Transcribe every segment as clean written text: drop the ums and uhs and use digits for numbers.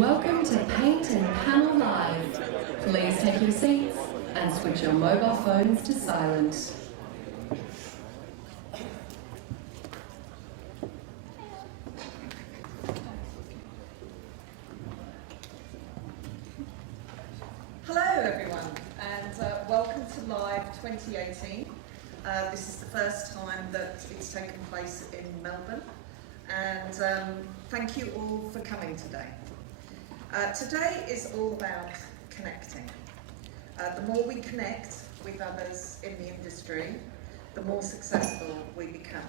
Welcome to Paint and Panel Live. Please take your seats and switch your mobile phones to silent. Hello everyone, and welcome to Live 2018. This is the first time that it's taken place in Melbourne, and thank you all for coming today. Today is all about connecting. The more we connect with others in the industry, the more successful we become.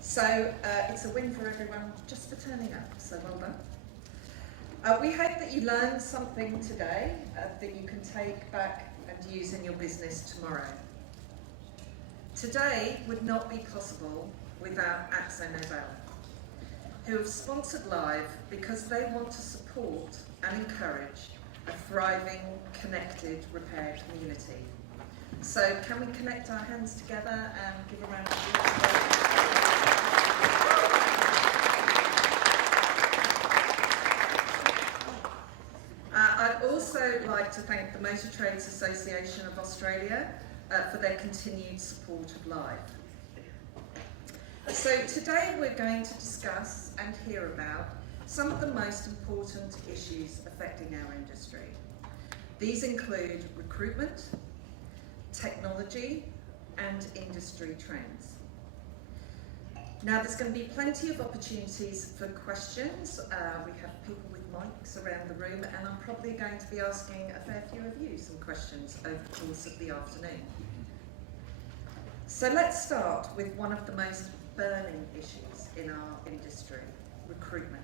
So it's a win for everyone just for turning up, so well done. We hope that you learned something today that you can take back and use in your business tomorrow. Today would not be possible without Accent Nobel, who have sponsored Live because they want to support and encourage a thriving, connected repair community. So can we connect our hands together and give a round of applause? I'd also like to thank the Motor Trades Association of Australia for their continued support of Live. So today we're going to discuss and hear about some of the most important issues affecting our industry. These include recruitment, technology, and industry trends. Now there's going to be plenty of opportunities for questions. We have people with mics around the room, and I'm probably going to be asking a fair few of you some questions over the course of the afternoon. So let's start with one of the most burning issues in our industry, recruitment.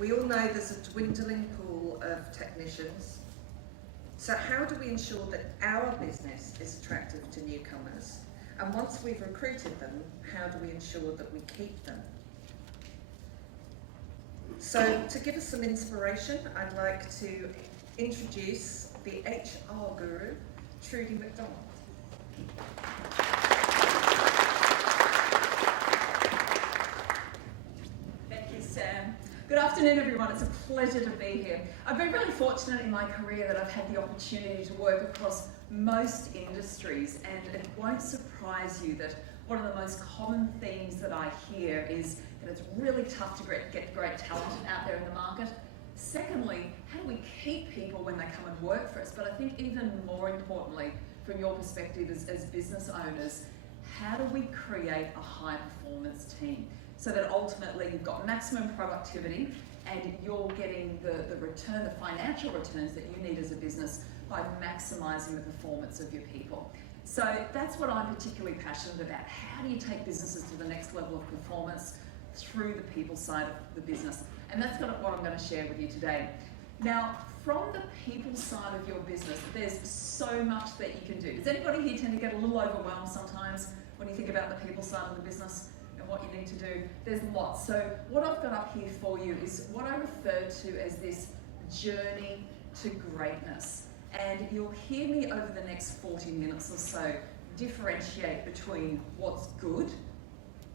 We all know there's a dwindling pool of technicians. So how do we ensure that our business is attractive to newcomers? And once we've recruited them, how do we ensure that we keep them? So to give us some inspiration, I'd like to introduce the HR guru, Trudy McDonald. Good afternoon everyone, it's a pleasure to be here. I've been really fortunate in my career that I've had the opportunity to work across most industries, and it won't surprise you that one of the most common themes that I hear is that it's really tough to get great talent out there in the market. Secondly, how do we keep people when they come and work for us? But I think even more importantly, from your perspective as business owners, how do we create a high performance team? So that ultimately you've got maximum productivity and you're getting the return, the financial returns that you need as a business by maximising the performance of your people. So that's what I'm particularly passionate about. How do you take businesses to the next level of performance through the people side of the business? And that's what I'm going to share with you today. Now, from the people side of your business, there's so much that you can do. Does anybody here tend to get a little overwhelmed sometimes when you think about the people side of the business? What you need to do, there's lots. So what I've got up here for you is what I refer to as this journey to greatness. And you'll hear me over the next 40 minutes or so differentiate between what's good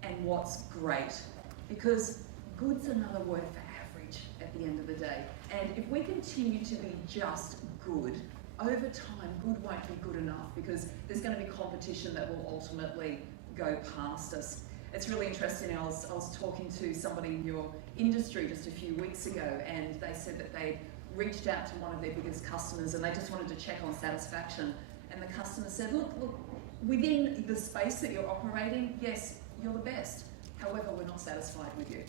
and what's great. Because good's another word for average at the end of the day. And if we continue to be just good, over time good won't be good enough because there's going to be competition that will ultimately go past us. It's really interesting. I was talking to somebody in your industry just a few weeks ago, and they said that they reached out to one of their biggest customers and they just wanted to check on satisfaction. And the customer said, look, within the space that you're operating, yes, you're the best. However, we're not satisfied with you.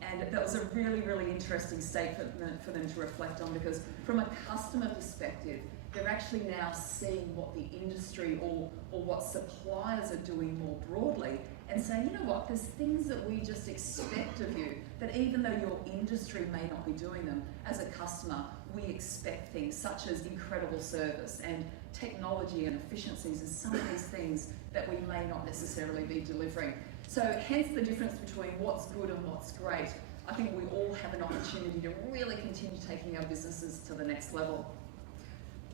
And that was a really, really interesting statement for them to reflect on, because from a customer perspective, they're actually now seeing what the industry or what suppliers are doing more broadly and saying, you know what, there's things that we just expect of you that even though your industry may not be doing them, as a customer, we expect things such as incredible service and technology and efficiencies and some of these things that we may not necessarily be delivering. So hence the difference between what's good and what's great. I think we all have an opportunity to really continue taking our businesses to the next level.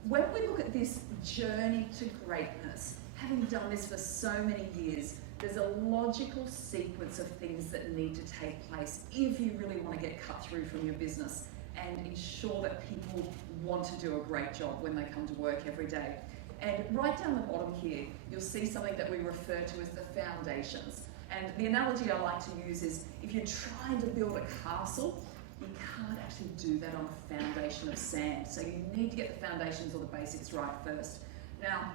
When we look at this journey to greatness, having done this for so many years, There's a logical sequence of things that need to take place if you really want to get cut through from your business and ensure that people want to do a great job when they come to work every day. And right down the bottom here, you'll see something that we refer to as the foundations. And the analogy I like to use is if you're trying to build a castle, you can't actually do that on a foundation of sand. So you need to get the foundations or the basics right first. Now,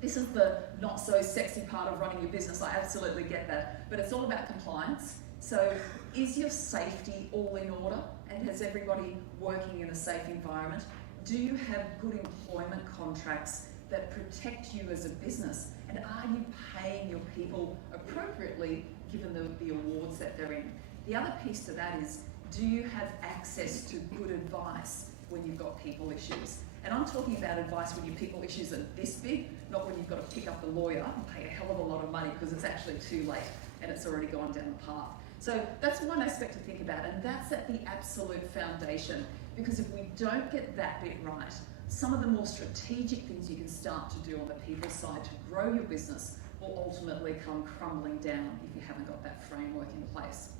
this is the not so sexy part of running your business. I absolutely get that, but it's all about compliance. So is your safety all in order? And has everybody working in a safe environment? Do you have good employment contracts that protect you as a business? And are you paying your people appropriately given the awards that they're in? The other piece to that is, do you have access to good advice when you've got people issues? And I'm talking about advice when your people issues are this big, not when you've got to pick up the lawyer and pay a hell of a lot of money because it's actually too late and it's already gone down the path. So that's one aspect to think about, and that's at the absolute foundation, because if we don't get that bit right, some of the more strategic things you can start to do on the people side to grow your business will ultimately come crumbling down if you haven't got that framework in place.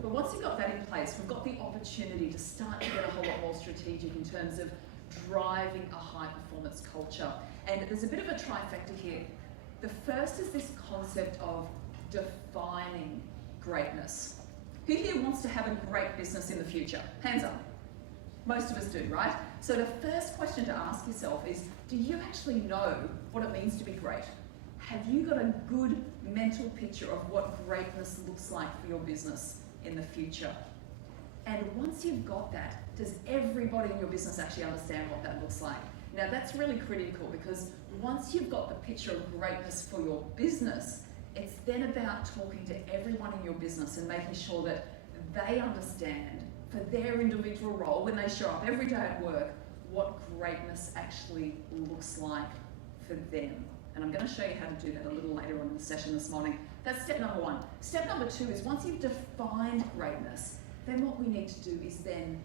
But once you've got that in place, we've got the opportunity to start to get a whole lot more strategic in terms of driving a high-performance culture. And there's a bit of a trifecta here. The first is this concept of defining greatness. Who here wants to have a great business in the future? Hands up. Most of us do, right? So the first question to ask yourself is, do you actually know what it means to be great? Have you got a good mental picture of what greatness looks like for your business in the future? And once you've got that, does everybody in your business actually understand what that looks like? Now that's really critical, because once you've got the picture of greatness for your business, it's then about talking to everyone in your business and making sure that they understand for their individual role when they show up every day at work, what greatness actually looks like for them. And I'm going to show you how to do that a little later on in the session this morning. That's step number one. Step number two is, once you've defined greatness, then what we need to do is then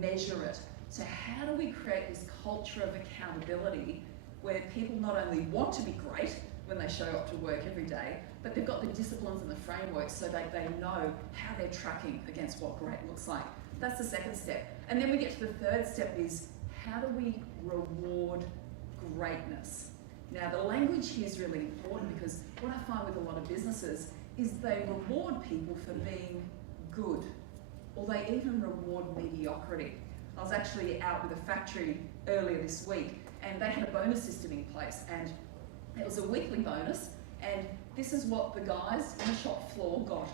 measure it. So how do we create this culture of accountability where people not only want to be great when they show up to work every day, but they've got the disciplines and the frameworks so that they know how they're tracking against what great looks like. That's the second step. And then we get to the third step is, how do we reward greatness? Now the language here is really important, because what I find with a lot of businesses is they reward people for being good, or they even reward mediocrity. I was actually out with a factory earlier this week, and they had a bonus system in place, and it was a weekly bonus, and this is what the guys on the shop floor got.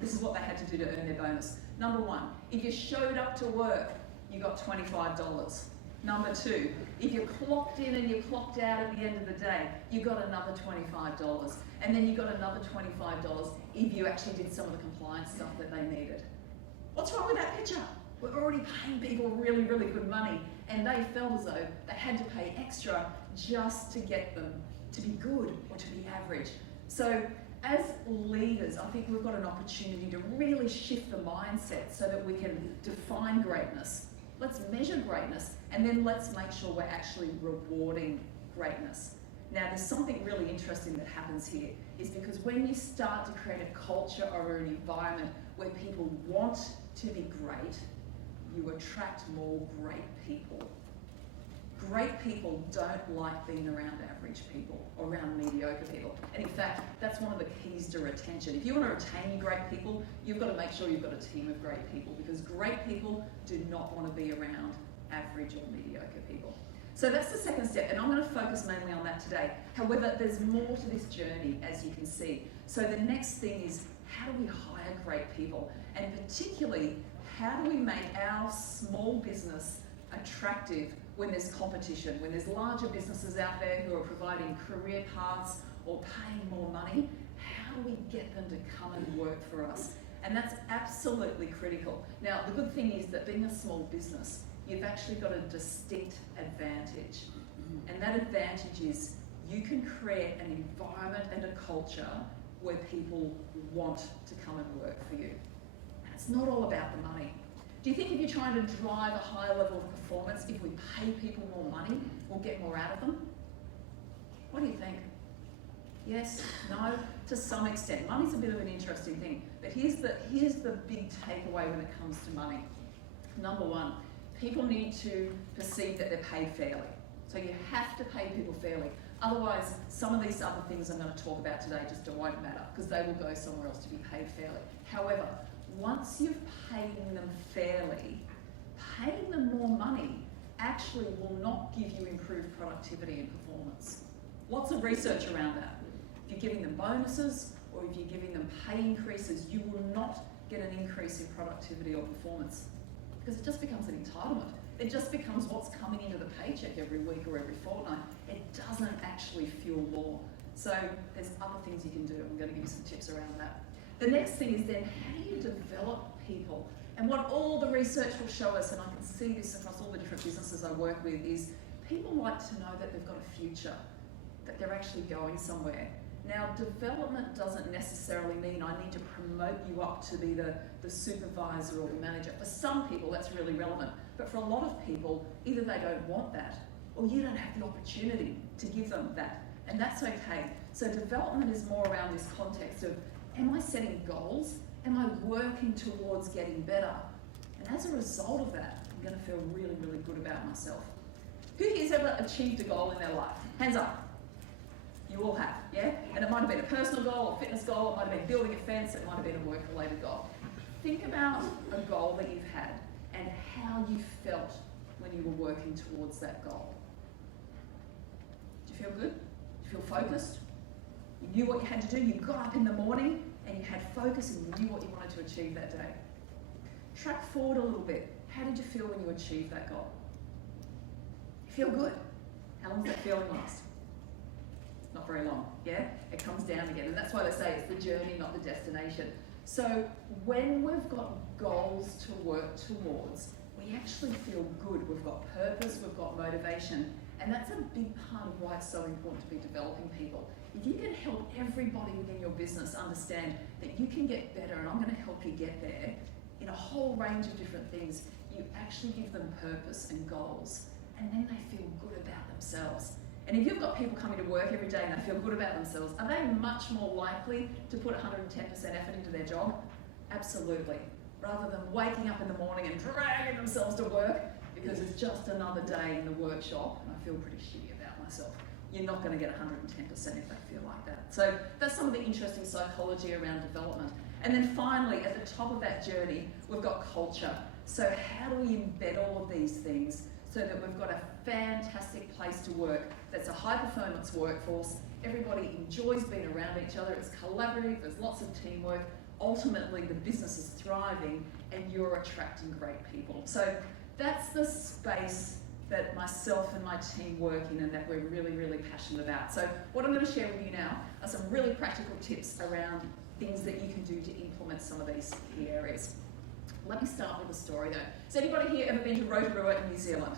This is what they had to do to earn their bonus. Number one, if you showed up to work, you got $25. Number two, if you clocked in and you clocked out at the end of the day, you got another $25. And then you got another $25 if you actually did some of the compliance stuff that they needed. What's wrong with that picture? We're already paying people really, really good money, and they felt as though they had to pay extra just to get them to be good or to be average. So as leaders, I think we've got an opportunity to really shift the mindset so that we can define greatness. Let's measure greatness, and then let's make sure we're actually rewarding greatness. Now, there's something really interesting that happens here, is because when you start to create a culture or an environment where people want to be great, you attract more great people. Great people don't like being around average people or around mediocre people. And in fact, that's one of the keys to retention. If you want to retain your great people, you've got to make sure you've got a team of great people, because great people do not want to be around average or mediocre people. So that's the second step, and I'm going to focus mainly on that today. However, there's more to this journey, as you can see. So the next thing is, how do we hire great people? And particularly, how do we make our small business attractive when there's competition, when there's larger businesses out there who are providing career paths or paying more money? How do we get them to come and work for us? And that's absolutely critical. Now, the good thing is that being a small business, you've actually got a distinct advantage. And that advantage is you can create an environment and a culture where people want to come and work for you. And it's not all about the money. Do you think if you're trying to drive a higher level of performance, if we pay people more money, we'll get more out of them? What do you think? Yes, no, to some extent. Money's a bit of an interesting thing, but here's the big takeaway when it comes to money. Number one, people need to perceive that they're paid fairly. So you have to pay people fairly. Otherwise, some of these other things I'm going to talk about today just won't matter because they will go somewhere else to be paid fairly. However, once you've paid them fairly, paying them more money actually will not give you improved productivity and performance. Lots of research around that. If you're giving them bonuses or if you're giving them pay increases, you will not get an increase in productivity or performance because it just becomes an entitlement. It just becomes what's coming into the paycheck every week or every fortnight. It doesn't actually fuel more. So there's other things you can do. I'm going to give you some tips around that. The next thing is then how do you develop people? And what all the research will show us, and I can see this across all the different businesses I work with, is people like to know that they've got a future, that they're actually going somewhere. Now, development doesn't necessarily mean I need to promote you up to be the supervisor or the manager. For some people, that's really relevant. But for a lot of people, either they don't want that or you don't have the opportunity to give them that. And that's okay. So development is more around this context of, am I setting goals? Am I working towards getting better? And as a result of that, I'm going to feel really, really good about myself. Who here's ever achieved a goal in their life? Hands up. You all have, yeah? And it might have been a personal goal, a fitness goal, it might have been building a fence, it might have been a work-related goal. Think about a goal that you've had and how you felt when you were working towards that goal. Did you feel good? Did you feel focused? You knew what you had to do, you got up in the morning and you had focus and you knew what you wanted to achieve that day. Track forward a little bit. How did you feel when you achieved that goal? You feel good. How long does that feeling last? Not very long, yeah? It comes down again. And that's why they say it's the journey, not the destination. So when we've got goals to work towards, we actually feel good. We've got purpose, we've got motivation. And that's a big part of why it's so important to be developing people. If you can help everybody within your business understand that you can get better and I'm going to help you get there in a whole range of different things, you actually give them purpose and goals. And then they feel good about themselves. And if you've got people coming to work every day and they feel good about themselves, are they much more likely to put 110% effort into their job? Absolutely. Rather than waking up in the morning and dragging themselves to work because it's just another day in the workshop and I feel pretty shitty about myself. You're not going to get 110% if they feel like that. So that's some of the interesting psychology around development. And then finally, at the top of that journey, we've got culture. So how do we embed all of these things so that we've got a fantastic place to work that's a high-performance workforce, everybody enjoys being around each other, it's collaborative, there's lots of teamwork, ultimately the business is thriving and you're attracting great people. So that's the space that myself and my team work in and that we're really, really passionate about. So what I'm going to share with you now are some really practical tips around things that you can do to implement some of these key areas. Let me start with a story though. Has anybody here ever been to Rotorua in New Zealand?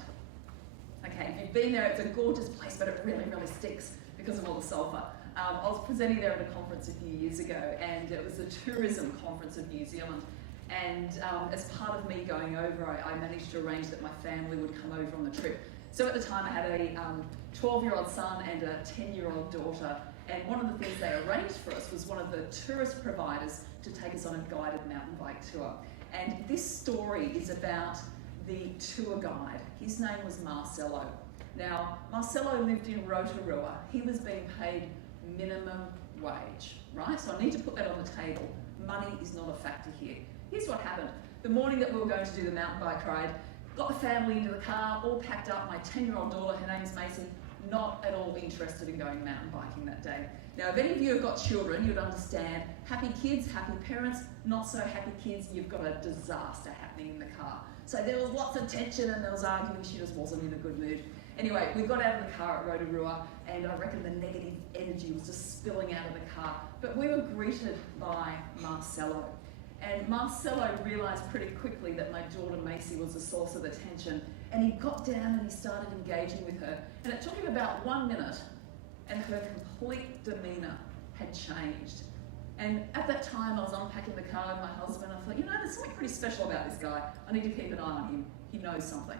Okay, if you've been there, it's a gorgeous place, but it really, really stinks because of all the sulphur. I was presenting there at a conference a few years ago, and it was the Tourism Conference of New Zealand. And as part of me going over, I managed to arrange that my family would come over on the trip. So at the time, I had a 12-year-old son and a 10-year-old daughter. And one of the things they arranged for us was one of the tourist providers to take us on a guided mountain bike tour. And this story is about the tour guide. His name was Marcelo. Now, Marcelo lived in Rotorua. He was being paid minimum wage, right? So I need to put that on the table. Money is not a factor here. Here's what happened. The morning that we were going to do the mountain bike ride, got the family into the car, all packed up. My 10-year-old daughter, her name's Mason, not at all interested in going mountain biking that day. Now, if any of you have got children, you'd understand happy kids, happy parents, not so happy kids, you've got a disaster happening in the car. So there was lots of tension and there was arguing, she just wasn't in a good mood. Anyway, we got out of the car at Rotorua and I reckon the negative energy was just spilling out of the car. But we were greeted by Marcelo. And Marcelo realised pretty quickly that my daughter Macy was the source of the tension. And he got down and he started engaging with her. And it took him about 1 minute and her complete demeanour had changed. And at that time, I was unpacking the car with my husband. I thought, you know, there's something pretty special about this guy. I need to keep an eye on him. He knows something.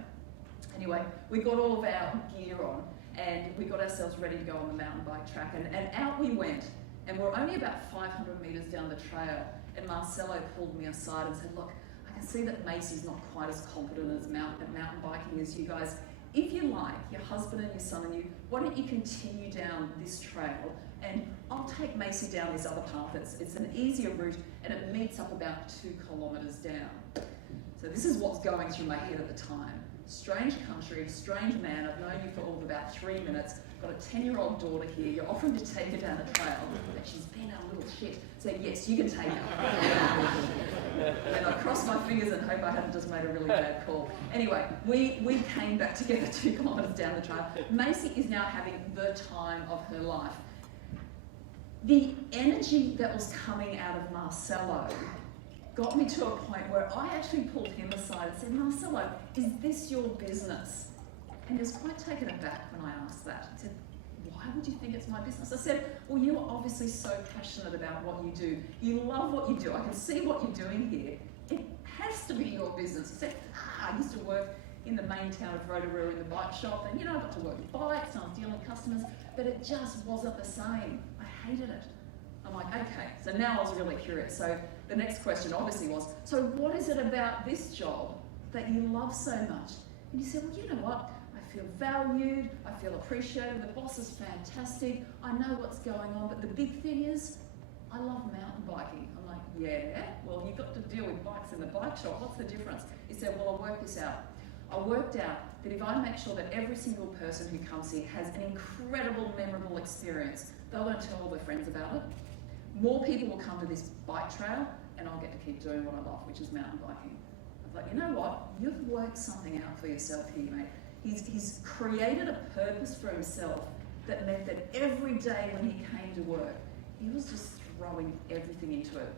Anyway, we got all of our gear on. and we got ourselves ready to go on the mountain bike track, and out we went. And we're only about 500 metres down the trail, and Marcelo pulled me aside and said, look, I can see that Macy's not quite as confident at mountain biking as you guys. If you like, your husband and your son and you, why don't you continue down this trail, and I'll take Macy down this other path. It's an easier route, and it meets up about 2 kilometres down. So this is what's going through my head at the time. Strange country, strange man, I've known you for all of about 3 minutes, got a 10-year-old daughter here, you're offering to take her down a trail, but she's been a little shit, so yes, you can take her. And I crossed my fingers and hope I hadn't just made a really bad call. Anyway, we came back together 2 kilometres down the trail. Macy is now having the time of her life. The energy that was coming out of Marcelo got me to a point where I actually pulled him aside and said, Marcelo, is this your business? And he was quite taken aback when I asked that. He said, why would you think it's my business? I said, well, you are obviously so passionate about what you do. You love what you do. I can see what you're doing here. It has to be your business. He said, I used to work in the main town of Rotorua in the bike shop, and I got to work with bikes and I was dealing with customers, but it just wasn't the same. I hated it. I'm like, okay, so now I was really curious. So the next question obviously was, so what is it about this job that you love so much? And he said, well, you know what? I feel valued, I feel appreciated, the boss is fantastic, I know what's going on, but the big thing is, I love mountain biking. I'm like, yeah, well, you've got to deal with bikes in the bike shop, what's the difference? He said, well, I'll work this out. I worked out that if I make sure that every single person who comes here has an incredible, memorable experience, they'll go and tell all their friends about it. More people will come to this bike trail, and I'll get to keep doing what I love, which is mountain biking. I thought, you know what? You've worked something out for yourself here, mate. He's created a purpose for himself that meant that every day when he came to work, he was just throwing everything into it.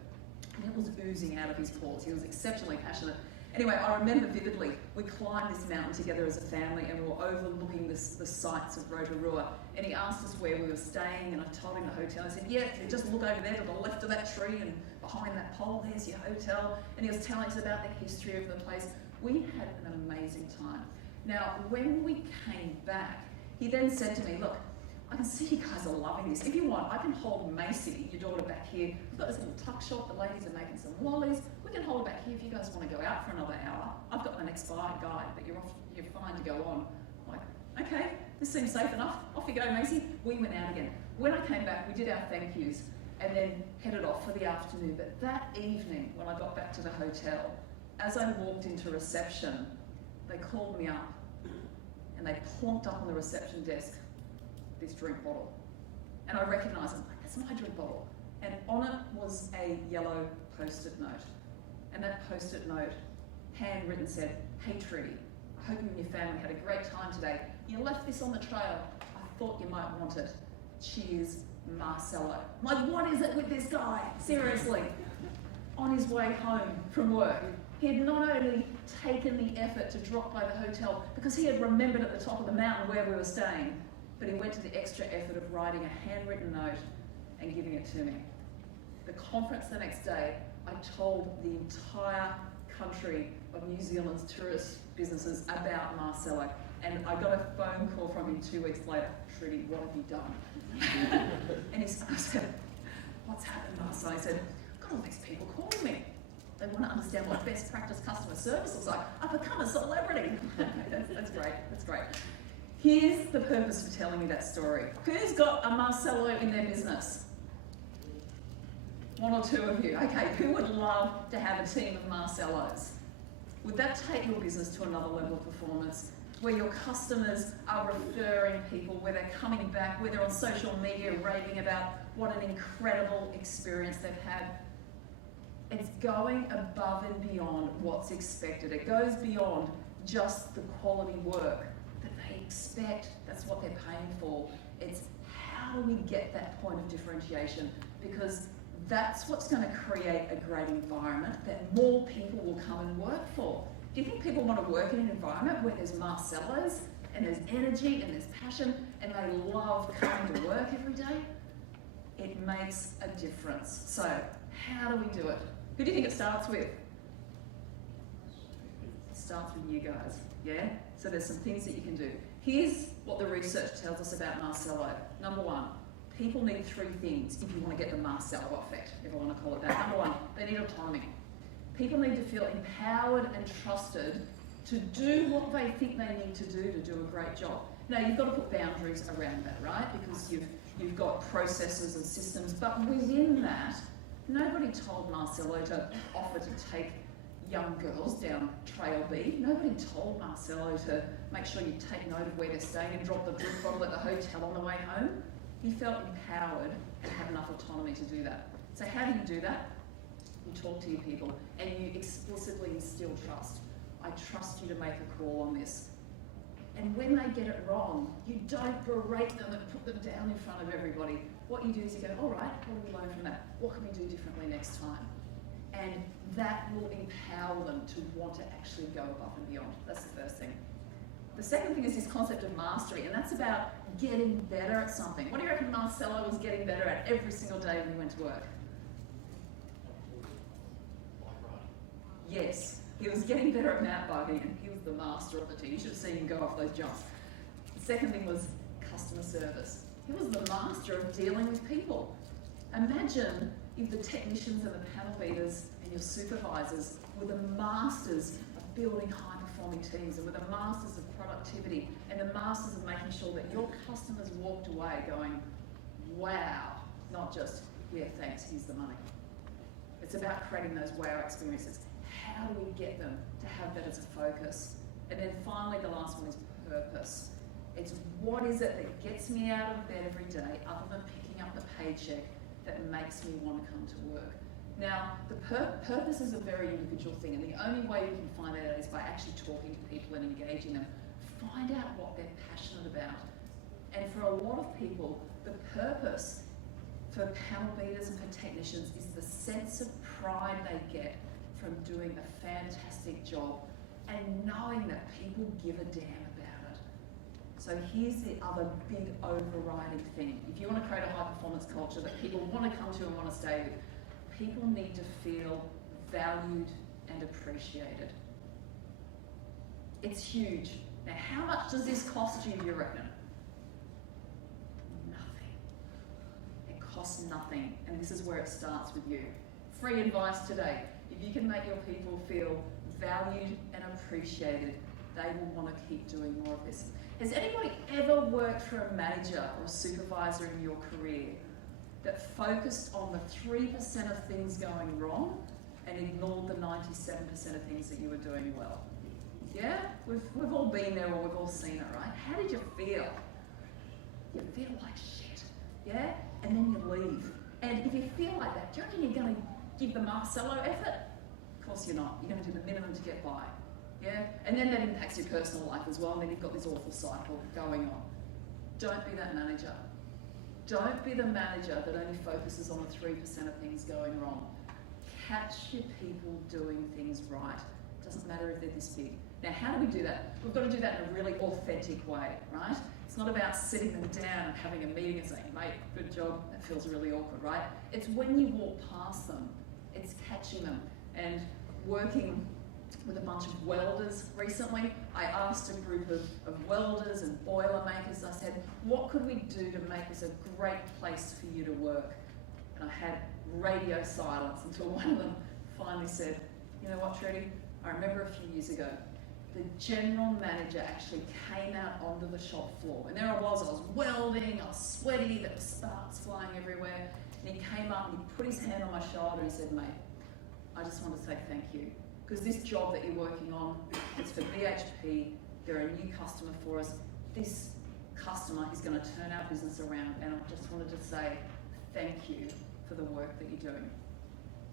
And it was oozing out of his pores. He was exceptionally passionate. Anyway, I remember vividly, we climbed this mountain together as a family, and we were overlooking the sights of Rotorua. And he asked us where we were staying, and I told him the hotel. I said, yeah, if you just look over there to the left of that tree, and behind that pole, there's your hotel. And he was telling us about the history of the place. We had an amazing time. Now, when we came back, he then said to me, look, I can see you guys are loving this. If you want, I can hold Macy, your daughter, back here. We've got this little tuck shop. The ladies are making some lollies. We can hold her back here if you guys want to go out for another hour. I've got an expired guide, but you're fine to go on. I'm like, okay, this seems safe enough. Off you go, Macy. We went out again. When I came back, we did our thank yous and then headed off for the afternoon. But that evening, when I got back to the hotel, as I walked into reception, they called me up and they plonked up on the reception desk this drink bottle. And I recognised it, like, that's my drink bottle. And on it was a yellow post-it note. And that post-it note, handwritten, said, hey Trudy, I hope you and your family had a great time today. You left this on the trail. I thought you might want it. Cheers, Marcelo. I'm like, what is it with this guy? Seriously. On his way home from work, he had not only taken the effort to drop by the hotel because he had remembered at the top of the mountain where we were staying, but he went to the extra effort of writing a handwritten note and giving it to me. The conference the next day, I told the entire country of New Zealand's tourist businesses about Marcelo, and I got a phone call from him 2 weeks later. Trudy, what have you done? And I said, what's happened, Marcelo? He said, I've got all these people calling me. They want to understand what best practice customer service looks like. I've become a celebrity. That's great, that's great. Here's the purpose for telling me that story. Who's got a Marcelo in their business? 1 or 2 of you. Okay, who would love to have a team of Marcelos? Would that take your business to another level of performance, where your customers are referring people, where they're coming back, where they're on social media raving about what an incredible experience they've had? It's going above and beyond what's expected. It goes beyond just the quality work that they expect. That's what they're paying for. It's how do we get that point of differentiation? Because that's what's going to create a great environment that more people will come and work for. Do you think people want to work in an environment where there's Marcelos and there's energy and there's passion and they love coming to work every day? It makes a difference. So how do we do it? Who do you think it starts with? It starts with you guys, yeah? So there's some things that you can do. Here's what the research tells us about Marcello. Number one, people need three things if you want to get the Marcello effect, if I want to call it that. Number one, they need autonomy. People need to feel empowered and trusted to do what they think they need to do a great job. Now, you've got to put boundaries around that, right? Because you've got processes and systems, but within that, nobody told Marcello to offer to take young girls down Trail B. Nobody told Marcello to make sure you take note of where they're staying and drop the drink bottle at the hotel on the way home. He felt empowered and had enough autonomy to do that. So how do you do that? You talk to your people and you explicitly instill trust. I trust you to make a call on this. And when they get it wrong, you don't berate them and put them down in front of everybody. What you do is you go, all right, what do we learn from that? What can we do differently next time? And that will empower them to want to actually go above and beyond. That's the first thing. The second thing is this concept of mastery, and that's about getting better at something. What do you reckon Marcello was getting better at every single day when he went to work? Yes, he was getting better at mountain biking, and he was the master of it. You should have seen him go off those jumps. The second thing was customer service. He was the master of dealing with people. Imagine if the technicians and the panel beaters and your supervisors were the masters of building high-performing teams, and were the masters of productivity, and the masters of making sure that your customers walked away going, wow, not just, yeah, thanks, here's the money. It's about creating those wow experiences. How do we get them to have that as a focus? And then finally, the last one is purpose. It's what is it that gets me out of bed every day, other than picking up the paycheck, that makes me want to come to work. Now, the purpose is a very individual thing, and the only way you can find that out is by actually talking to people and engaging them. Find out what they're passionate about. And for a lot of people, the purpose for panel beaters and for technicians is the sense of pride they get from doing a fantastic job and knowing that people give a damn about it. So here's the other big overriding thing. If you want to create a high-performance culture that people want to come to and want to stay with, people need to feel valued and appreciated. It's huge. Now, how much does this cost you, do you reckon? Nothing. It costs nothing, and this is where it starts with you. Free advice today. If you can make your people feel valued and appreciated, they will want to keep doing more of this. Has anybody ever worked for a manager or a supervisor in your career that focused on the 3% of things going wrong and ignored the 97% of things that you were doing well? Yeah? We've all been there, or we've all seen it, right? How did you feel? You feel like shit, yeah? And then you leave. And if you feel like that, do you reckon you're going to give the Marcello effort? Of course you're not. You're going to do the minimum to get by. Yeah? And then that impacts your personal life as well, and then you've got this awful cycle going on. Don't be that manager. Don't be the manager that only focuses on the 3% of things going wrong. Catch your people doing things right. Doesn't matter if they're this big. Now, how do we do that? We've got to do that in a really authentic way, right? It's not about sitting them down and having a meeting and saying, mate, good job. That feels really awkward, right? It's when you walk past them. It's catching them. And working with a bunch of welders recently, I asked a group of welders and boiler makers, I said, what could we do to make this a great place for you to work? And I had radio silence until one of them finally said, you know what, Trudy? I remember a few years ago, the general manager actually came out onto the shop floor. And there I was welding, I was sweaty, there were sparks flying everywhere. And he came up and he put his hand on my shoulder and he said, mate, I just want to say thank you. Because this job that you're working on is for BHP, they're a new customer for us. This customer is going to turn our business around, and I just wanted to say thank you for the work that you're doing.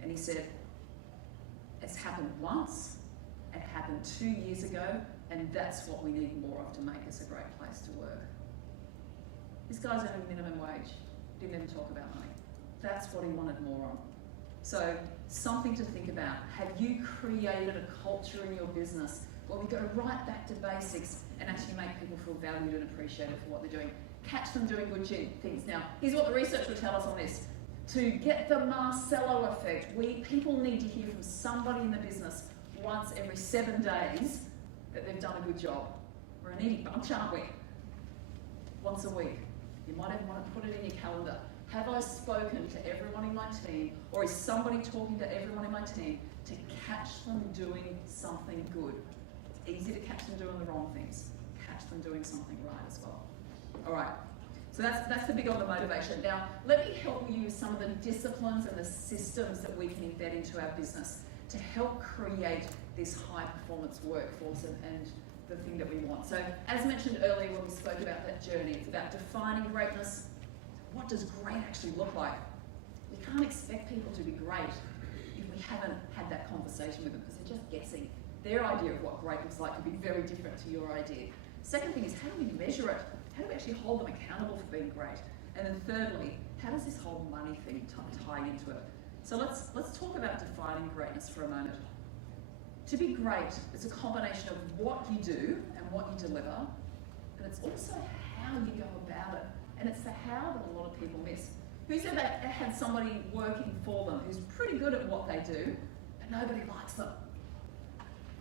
And he said, it's happened once, it happened 2 years ago, and that's what we need more of to make us a great place to work. This guy's earning minimum wage, didn't even talk about money. That's what he wanted more on. So, something to think about. Have you created a culture in your business where we go right back to basics and actually make people feel valued and appreciated for what they're doing? Catch them doing good things. Now, here's what the research will tell us on this. To get the Marcello effect, people need to hear from somebody in the business once every 7 days that they've done a good job. We're an eating bunch, aren't we? Once a week. You might even want to put it in your calendar. Have I spoken to everyone in my team, or is somebody talking to everyone in my team to catch them doing something good? It's easy to catch them doing the wrong things. Catch them doing something right as well. All right. So that's the big on the motivation. Now, let me help you with some of the disciplines and the systems that we can embed into our business to help create this high-performance workforce and the thing that we want. So, as mentioned earlier when we spoke about that journey, it's about defining greatness. What does great actually look like? We can't expect people to be great if we haven't had that conversation with them, because they're just guessing. Their idea of what great looks like could be very different to your idea. Second thing is, how do we measure it? How do we actually hold them accountable for being great? And then thirdly, how does this whole money thing tie into it? So let's talk about defining greatness for a moment. To be great is a combination of what you do and what you deliver, but it's also how you go about it. And it's the how that a lot of people miss. Who's ever had somebody working for them who's pretty good at what they do, but nobody likes them?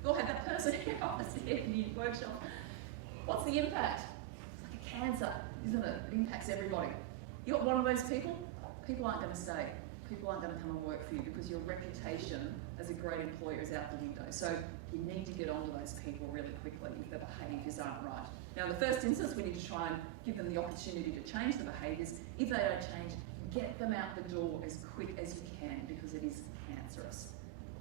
You all had that person here in the workshop. What's the impact? It's like a cancer, isn't it? It impacts everybody. You're one of those people, people aren't going to stay. People aren't going to come and work for you because your reputation as a great employer is out the window. So you need to get onto those people really quickly if their behaviours aren't right. Now, in the first instance, we need to try and give them the opportunity to change the behaviours. If they don't change, get them out the door as quick as you can, because it is cancerous.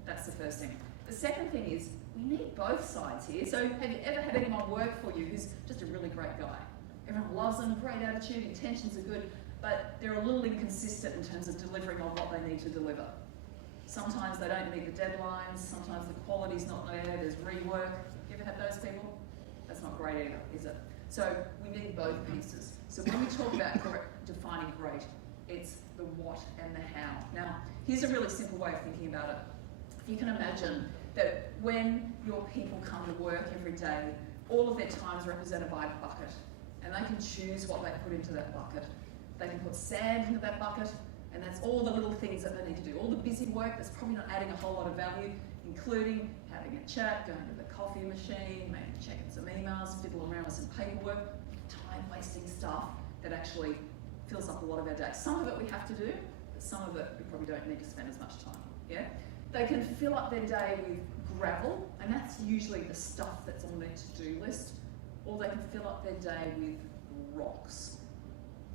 That's the first thing. The second thing is, we need both sides here. So have you ever had anyone work for you who's just a really great guy? Everyone loves them, great attitude, intentions are good, but they're a little inconsistent in terms of delivering on what they need to deliver. Sometimes they don't meet the deadlines, sometimes the quality's not there, there's rework. You ever had those people? That's not great either, is it? So we need both pieces. So when we talk about defining great, it's the what and the how. Now, here's a really simple way of thinking about it. You can imagine that when your people come to work every day, all of their time is represented by a bucket, and they can choose what they put into that bucket. They can put sand into that bucket, and that's all the little things that they need to do. All the busy work that's probably not adding a whole lot of value, including having a chat, going to the coffee machine, maybe checking some emails, fiddling around with some paperwork, time-wasting stuff that actually fills up a lot of our day. Some of it we have to do, but some of it we probably don't need to spend as much time, yeah? They can fill up their day with gravel, and that's usually the stuff that's on their to-do list, or they can fill up their day with rocks.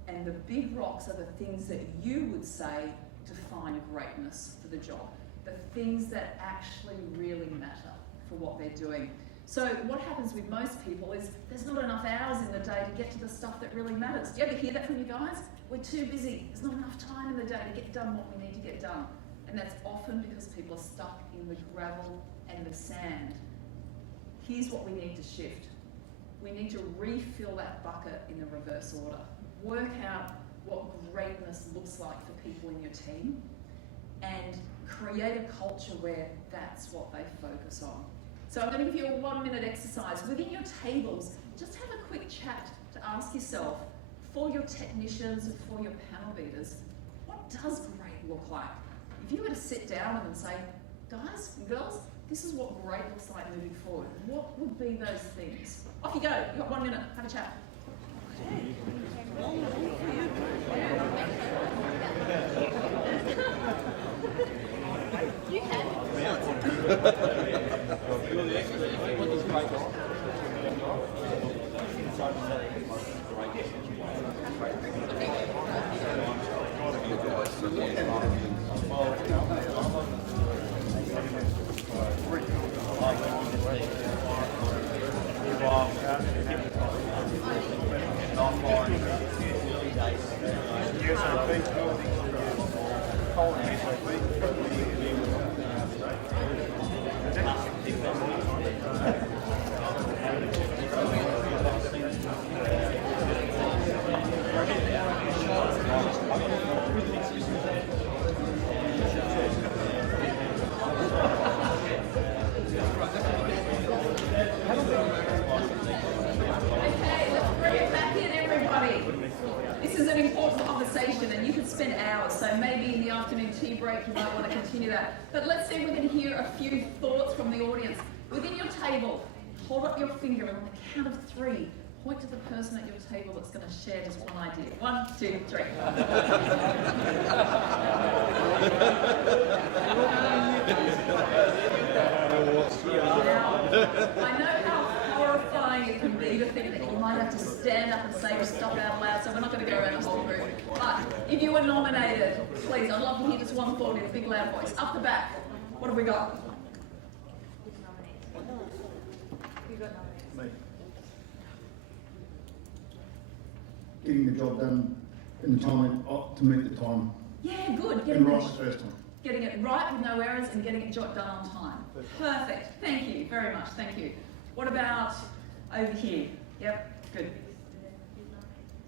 And the big rocks are the things that you would say define greatness for the job, the things that actually really matter for what they're doing. So what happens with most people is there's not enough hours in the day to get to the stuff that really matters. Do you ever hear that from you guys? We're too busy. There's not enough time in the day to get done what we need to get done. And that's often because people are stuck in the gravel and the sand. Here's what we need to shift. We need to refill that bucket in the reverse order. Work out what greatness looks like for people in your team and create a culture where that's what they focus on. So I'm going to give you a 1-minute exercise. Within your tables, just have a quick chat to ask yourself, for your technicians and for your panel beaters, what does great look like? If you were to sit down with them and say, guys and girls, this is what great looks like moving forward, what would be those things? Off you go. You've got 1 minute. Have a chat. You can. spend hours, so maybe in the afternoon tea break you might want to continue that. But let's see if we can hear a few thoughts from the audience. Within your table, hold up your finger and on the count of 3, point to the person at your table that's going to share just one idea. 1, 2, 3. Now, I know how horrifying it can be to think that you might have to stand up and say your stuff out loud, so we're not going to go around the whole room. But if you were nominated, please, I'd love to hear just one thought in a big loud voice. Up the back, what have we got? Getting the job done in the time to meet the time. Yeah, good. And right the first time. Getting it right with no errors and getting it done on time. Perfect. Thank you very much. Thank you. What about over here? Yep, good.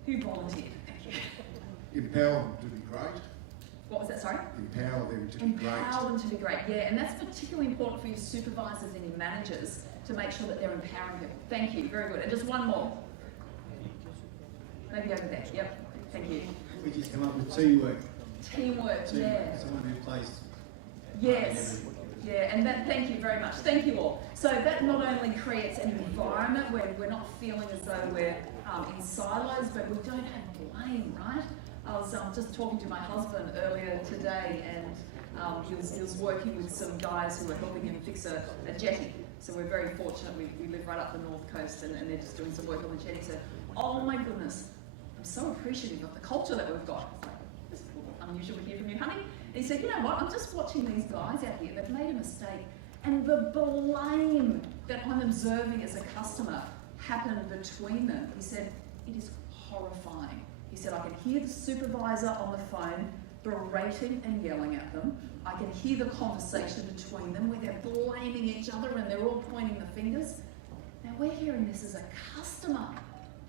Who volunteered? Thank you. Empower them to be great. What was that, sorry? Empower them to be great. Empower them to be great, yeah. And that's particularly important for your supervisors and your managers to make sure that they're empowering people. Thank you. Very good. And just one more. Maybe over there. Yep. Thank you. We just come up with teamwork. Teamwork, yeah. Someone who plays. Yes. Yeah, and that, thank you very much. Thank you all. So that not only creates an environment where we're not feeling as though we're in silos, but we don't have blame, right? I was just talking to my husband earlier today, and he was working with some guys who were helping him fix a jetty. So we're very fortunate. We live right up the north coast, and they're just doing some work on the jetty. So, oh my goodness, I'm so appreciative of the culture that we've got. It's like, this is unusual to hear from you, honey. And he said, you know what, I'm just watching these guys out here, they've made a mistake. And the blame that I'm observing as a customer happened between them. He said, it is horrifying. He said, I can hear the supervisor on the phone berating and yelling at them. I can hear the conversation between them where they're blaming each other and they're all pointing the fingers. Now we're hearing this as a customer.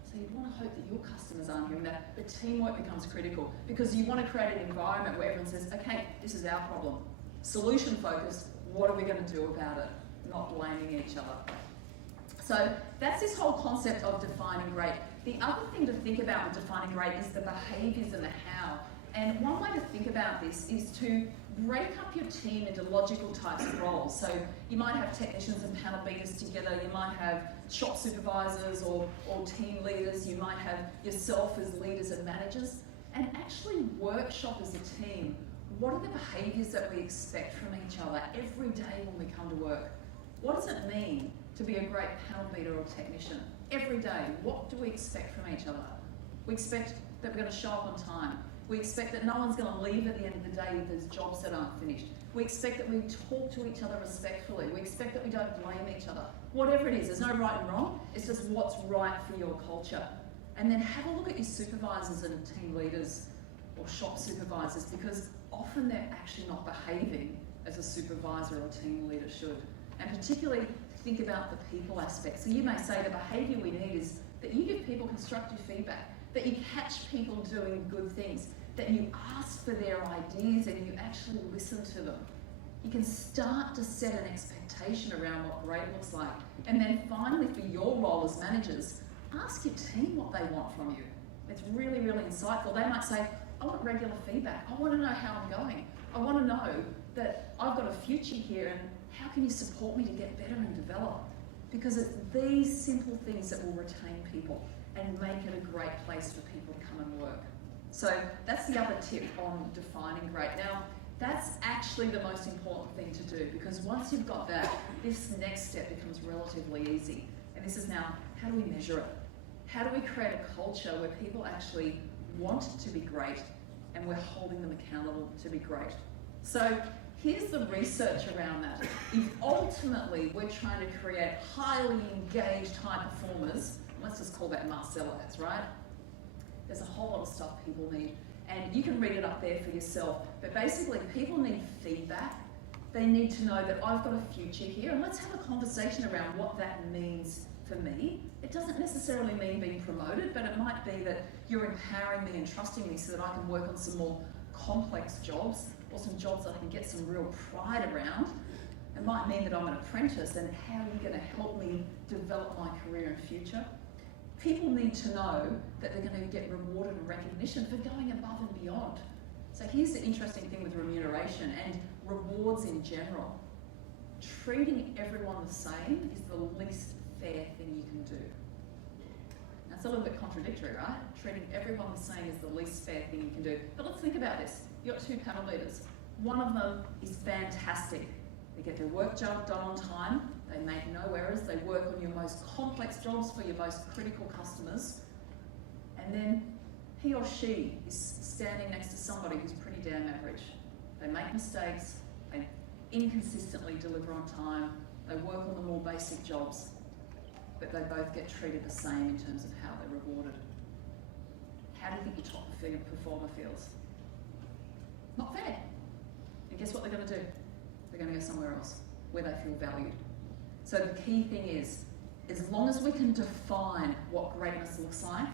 So you want to hope that your customers aren't hearing that, but teamwork becomes critical because you want to create an environment where everyone says, okay, this is our problem. Solution focused, what are we going to do about it? Not blaming each other. So that's this whole concept of defining great. The other thing to think about with defining great is the behaviours and the how. And one way to think about this is to break up your team into logical types of roles. So you might have technicians and panel beaters together, you might have shop supervisors or team leaders, you might have yourself as leaders and managers, and actually workshop as a team. What are the behaviours that we expect from each other every day when we come to work? What does it mean to be a great panel beater or technician? Every day, what do we expect from each other? We expect that we're going to show up on time. We expect that no one's going to leave at the end of the day if there's jobs that aren't finished. We expect that we talk to each other respectfully. We expect that we don't blame each other. Whatever it is, there's no right and wrong. It's just what's right for your culture. And then have a look at your supervisors and team leaders or shop supervisors, because often they're actually not behaving as a supervisor or team leader should. And particularly think about the people aspect. So you may say the behaviour we need is that you give people constructive feedback, that you catch people doing good things, that you ask for their ideas and you actually listen to them. You can start to set an expectation around what great looks like. And then finally, for your role as managers, ask your team what they want from you. It's really, really insightful. They might say, I want regular feedback. I want to know how I'm going. I want to know that I've got a future here and how can you support me to get better and develop? Because it's these simple things that will retain people and make it a great place for people to come and work. So that's the other tip on defining great. Now, that's actually the most important thing to do, because once you've got that, this next step becomes relatively easy. And this is now, how do we measure it? How do we create a culture where people actually want to be great and we're holding them accountable to be great? So here's the research around that. If ultimately we're trying to create highly engaged high performers, let's just call that Marcella's, right? There's a whole lot of stuff people need. And you can read it up there for yourself. But basically, people need feedback. They need to know that I've got a future here. And let's have a conversation around what that means for me. It doesn't necessarily mean being promoted, but it might be that you're empowering me and trusting me so that I can work on some more complex jobs or some jobs that I can get some real pride around. It might mean that I'm an apprentice, and how are you going to help me develop my career and future? People need to know that they're going to get rewarded and recognition for going above and beyond. So here's the interesting thing with remuneration and rewards in general. Treating everyone the same is the least fair thing you can do. That's a little bit contradictory, right? Treating everyone the same is the least fair thing you can do. But let's think about this. You've got two panel leaders. One of them is fantastic. They get their work job done on time. They make no errors. They work on your most complex jobs for your most critical customers. And then he or she is standing next to somebody who's pretty damn average. They make mistakes. They inconsistently deliver on time. They work on the more basic jobs. But they both get treated the same in terms of how they're rewarded. How do you think your top performer feels? Not fair. And guess what they're going to do? They're going to go somewhere else where they feel valued. So the key thing is, as long as we can define what greatness looks like,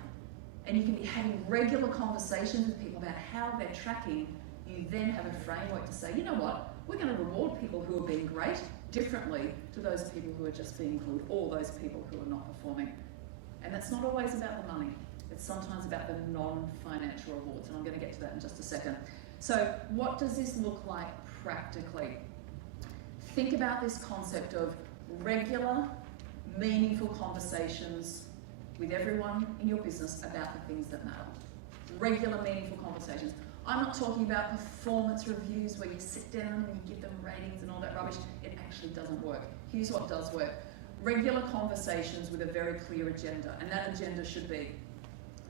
and you can be having regular conversations with people about how they're tracking, you then have a framework to say, you know what, we're going to reward people who are being great differently to those people who are just being good, or those people who are not performing. And that's not always about the money. It's sometimes about the non-financial rewards, and I'm going to get to that in just a second. So what does this look like practically? Think about this concept of regular, meaningful conversations with everyone in your business about the things that matter. Regular, meaningful conversations. I'm not talking about performance reviews where you sit down and you give them ratings and all that rubbish. It actually doesn't work. Here's what does work. Regular conversations with a very clear agenda, and that agenda should be,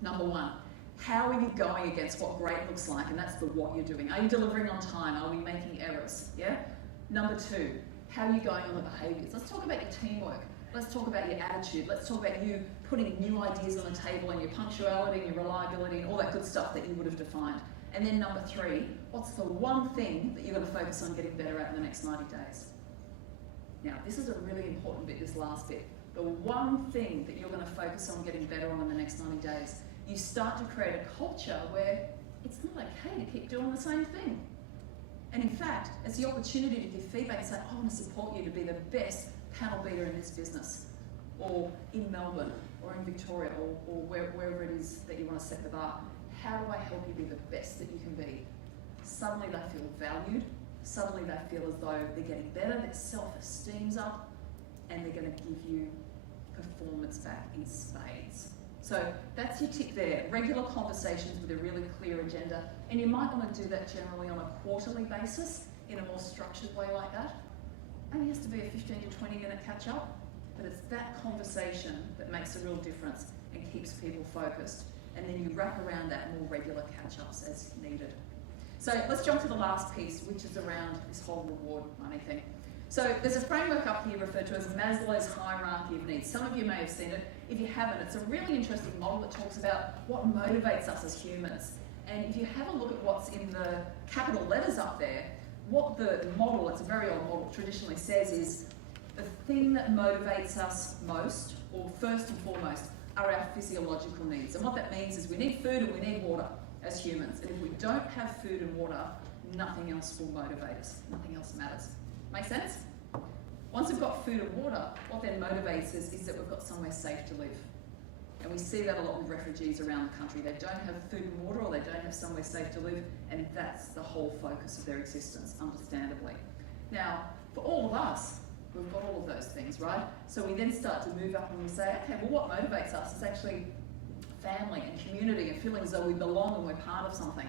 number one, how are you going against what great looks like? And that's the what you're doing. Are you delivering on time? Are we making errors? Yeah? Number two, how are you going on the behaviours? Let's talk about your teamwork. Let's talk about your attitude. Let's talk about you putting new ideas on the table and your punctuality and your reliability and all that good stuff that you would have defined. And then number three, what's the one thing that you're going to focus on getting better at in the next 90 days? Now, this is a really important bit, this last bit. The one thing that you're going to focus on getting better on in the next 90 days, you start to create a culture where it's not okay to keep doing the same thing. And in fact, it's the opportunity to give feedback and say, I want to support you to be the best panel beater in this business, or in Melbourne, or in Victoria, or wherever it is that you want to set the bar. How do I help you be the best that you can be? Suddenly they feel valued. Suddenly they feel as though they're getting better, their self-esteem's up, and they're going to give you performance back in spades. So that's your tip there. Regular conversations with a really clear agenda. And you might want to do that generally on a quarterly basis in a more structured way like that. Only has to be a 15 to 20 minute catch up, but it's that conversation that makes a real difference and keeps people focused. And then you wrap around that more regular catch-ups as needed. So let's jump to the last piece, which is around this whole reward money thing. So there's a framework up here referred to as Maslow's hierarchy of needs. Some of you may have seen it. If you haven't, it's a really interesting model that talks about what motivates us as humans. And if you have a look at what's in the capital letters up there, what the model, it's a very old model, traditionally says is the thing that motivates us most, or first and foremost, are our physiological needs. And what that means is we need food and we need water as humans. And if we don't have food and water, nothing else will motivate us. Nothing else matters. Make sense? Once we've got food and water, what then motivates us is that we've got somewhere safe to live. And we see that a lot with refugees around the country. They don't have food and water, or they don't have somewhere safe to live, and that's the whole focus of their existence, understandably. Now, for all of us, we've got all of those things, right? So we then start to move up and we say, okay, well, what motivates us is actually family and community and feeling as though we belong and we're part of something.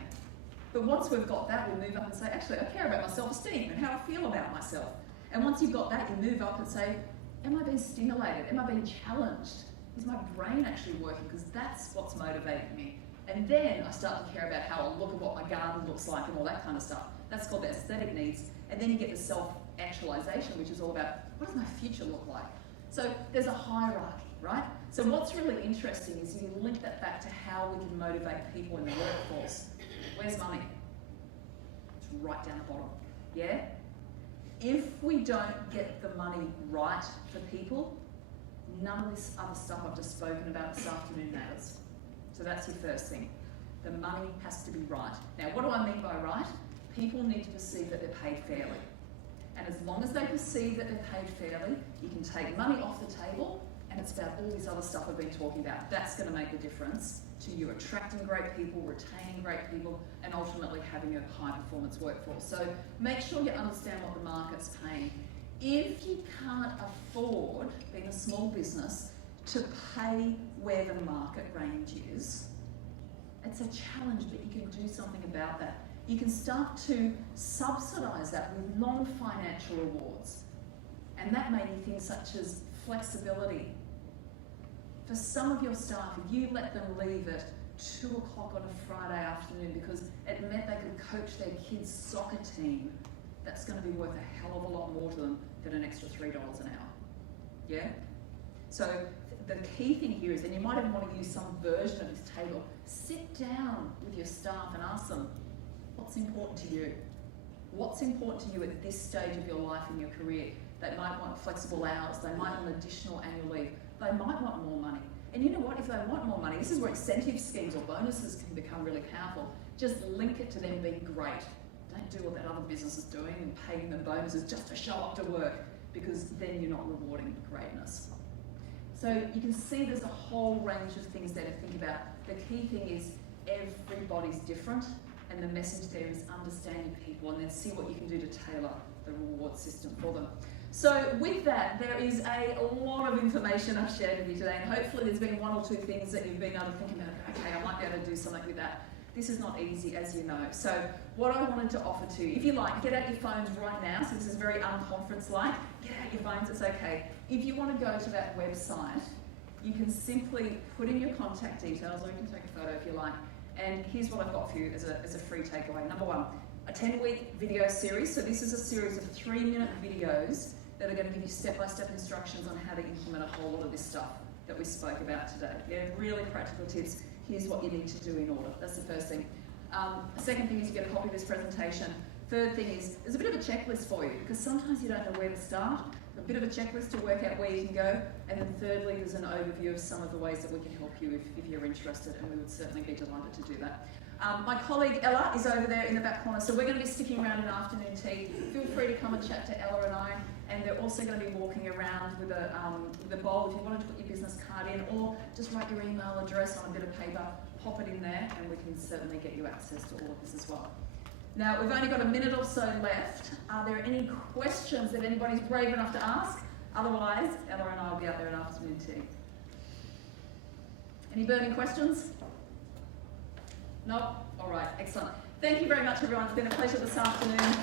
But once we've got that, we move up and say, actually, I care about my self-esteem and how I feel about myself. And once you've got that, you move up and say, am I being stimulated? Am I being challenged? Is my brain actually working? Because that's what's motivating me. And then I start to care about how I look at what my garden looks like and all that kind of stuff. That's called the aesthetic needs. And then you get the self-actualization, which is all about, what does my future look like? So there's a hierarchy, right? So what's really interesting is you link that back to how we can motivate people in the workforce. Where's money? It's right down the bottom, yeah? If we don't get the money right for people, none of this other stuff I've just spoken about this afternoon matters. So that's your first thing. The money has to be right. Now, what do I mean by right? People need to perceive that they're paid fairly. And as long as they perceive that they're paid fairly, you can take money off the table and it's about all this other stuff I've been talking about. That's going to make the difference to you attracting great people, retaining great people, and ultimately having a high-performance workforce. So make sure you understand what the market's paying. If you can't afford, being a small business, to pay where the market range is, it's a challenge, but you can do something about that. You can start to subsidise that with non-financial rewards. And that may be things such as flexibility. For some of your staff, if you let them leave at 2 o'clock on a Friday afternoon because it meant they could coach their kids' soccer team, that's going to be worth a hell of a lot more to them than an extra $3 an hour. Yeah? So the key thing here is, and you might even want to use some version of this table, sit down with your staff and ask them, what's important to you? What's important to you at this stage of your life and your career? They might want flexible hours, they might want additional annual leave, they might want more money. And you know what, if they want more money, this is where incentive schemes or bonuses can become really powerful. Just link it to them being great. Don't do what that other business is doing and paying them bonuses just to show up to work, because then you're not rewarding greatness. So you can see there's a whole range of things there to think about. The key thing is everybody's different, and the message there is understanding people and then see what you can do to tailor the reward system for them. So with that, there is a lot of information I've shared with you today, and hopefully there's been 1 or 2 things that you've been able to think about, okay, I might be able to do something with that. This is not easy, as you know. So what I wanted to offer to you, if you like, get out your phones right now, so this is very unconference-like, get out your phones, it's okay. If you want to go to that website, you can simply put in your contact details, or you can take a photo if you like, and here's what I've got for you as a free takeaway. Number 1, a 10-week video series. So this is a series of 3-minute videos that are going to give you step-by-step instructions on how to implement a whole lot of this stuff that we spoke about today. Yeah, really practical tips. Here's what you need to do in order. That's the first thing. The second thing is you get a copy of this presentation. Third thing is there's a bit of a checklist for you, because sometimes you don't know where to start. A bit of a checklist to work out where you can go. And then thirdly, there's an overview of some of the ways that we can help you if you're interested, and we would certainly be delighted to do that. My colleague Ella is over there in the back corner, so we're going to be sticking around in afternoon tea. Feel free to come and chat to Ella and I, and they're also going to be walking around with a bowl if you wanted to put your business card in, or just write your email address on a bit of paper, pop it in there, and we can certainly get you access to all of this as well. Now, we've only got a minute or so left. Are there any questions that anybody's brave enough to ask? Otherwise, Ella and I will be out there in afternoon tea. Any burning questions? No? All right, excellent. Thank you very much, everyone. It's been a pleasure this afternoon.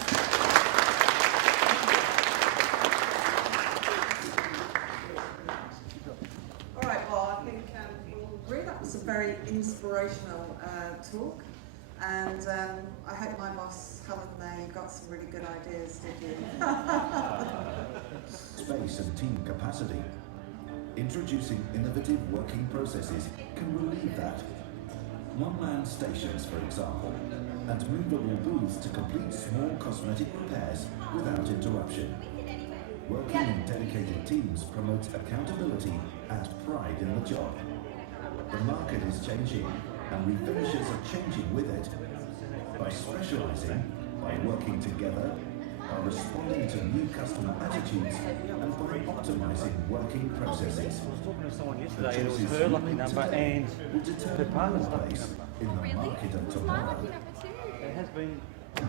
All right, well, I think we'll agree that was a very inspirational talk. And I hope my boss, Helen, there, got some really good ideas, did you? Space and team capacity. Introducing innovative working processes can relieve that. One-man stations, for example, and movable booths to complete small cosmetic repairs without interruption. Working in dedicated teams promotes accountability and pride in the job. The market is changing, and refinishers are changing with it. By specialising, by working together, by responding to new customer attitudes, and by optimising working processes. I was talking to someone yesterday, and it was her lucky number and her partner's lucky number. In the market of tomorrow. It has been Yeah,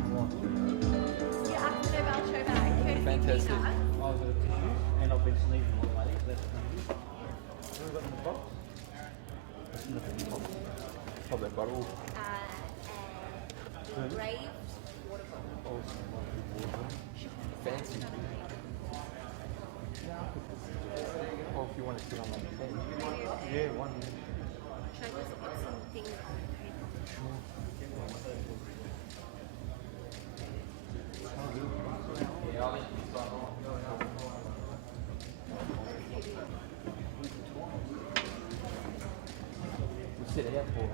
after Nobel show back. fantastic. I was at a tissue, and I've been sneezing all day, so that's handy. What have we got in the box? What's in the box? Probably a bottle. Engraved water bottle. Fancy. Or if you want to sit on my head. Yeah, one. Should I just put some things on? We'll sit out for.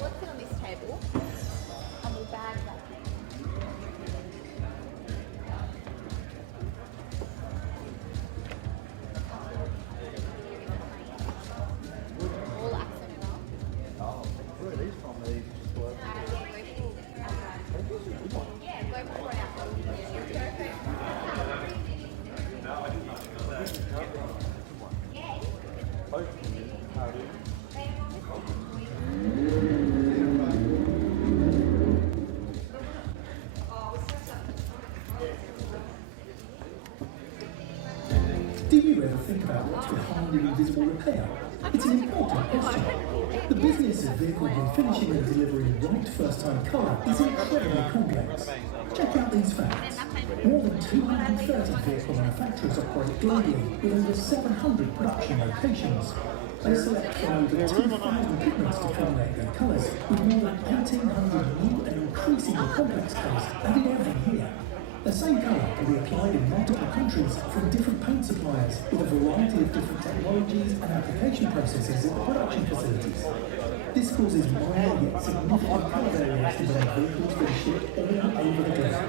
Let's sit on this table and we'll bag that. All accent well. Oh, where are these from? These just work. Yeah, go for it out. you ever think about what's behind an invisible repair? It's an important question. The business of vehicle refinishing and delivering right first-time colour is incredibly complex. Check out these facts. More than 230 vehicle manufacturers operate globally with over 700 production locations. They select from over 2,000 pigments to formulate their colours, with more than 1,800 new and increasingly complex colours added every year. The same colour can be applied in multiple countries from different paint suppliers with a variety of different technologies and application processes at the production facilities. This causes minor yet significant colour variation when vehicles being shipped all over the globe.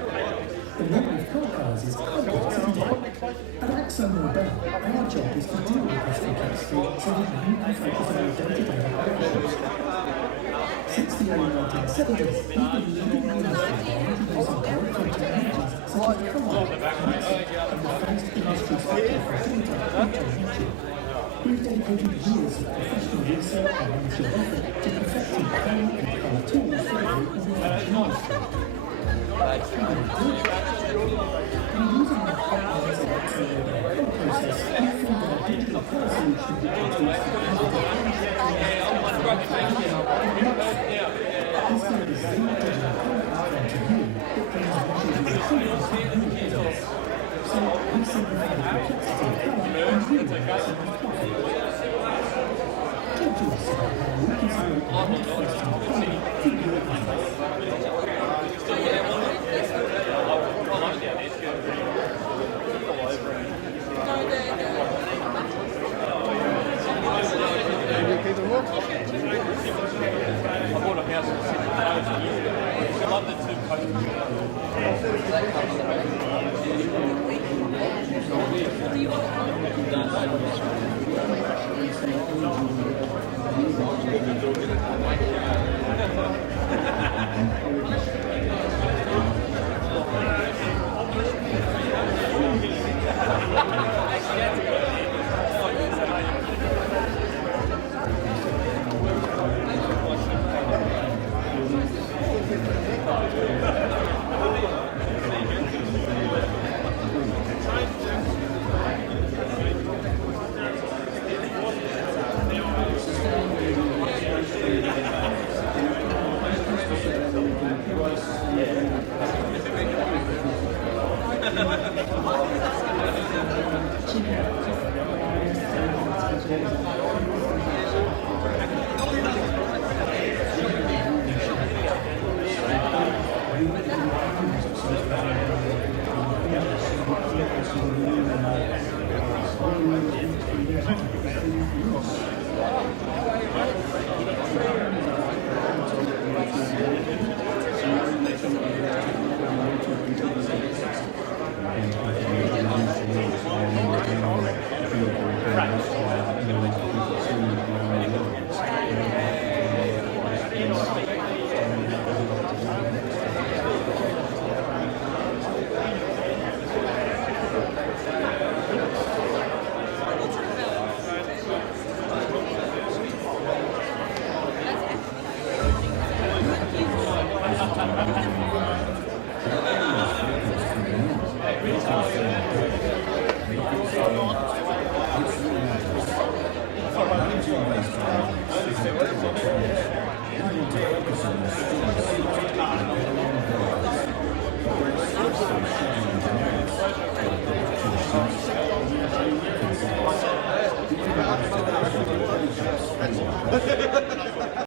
The model of car colours is complex, isn't it? At AkzoNobel, our job is to deal with this complexity so that you can focus on your day-to-day operations. Since the early 1970s, we've been leading the industry by introducing breakthrough technologies such as colour, mix, and the first industry structure for photo-etching. We've dedicated years of professional research and amateur effort to perfecting colour and colour tools for the vehicle manufacturing industry. By using the high-end AkzoNobel process, we formed a digital colour solution which includes the this delivers zero digital colour outcome to you that brings measures of improvements in your business. So we simplify the complexity of colour and you maximize profit. Talk to us about how we can support right first-time colour for your business.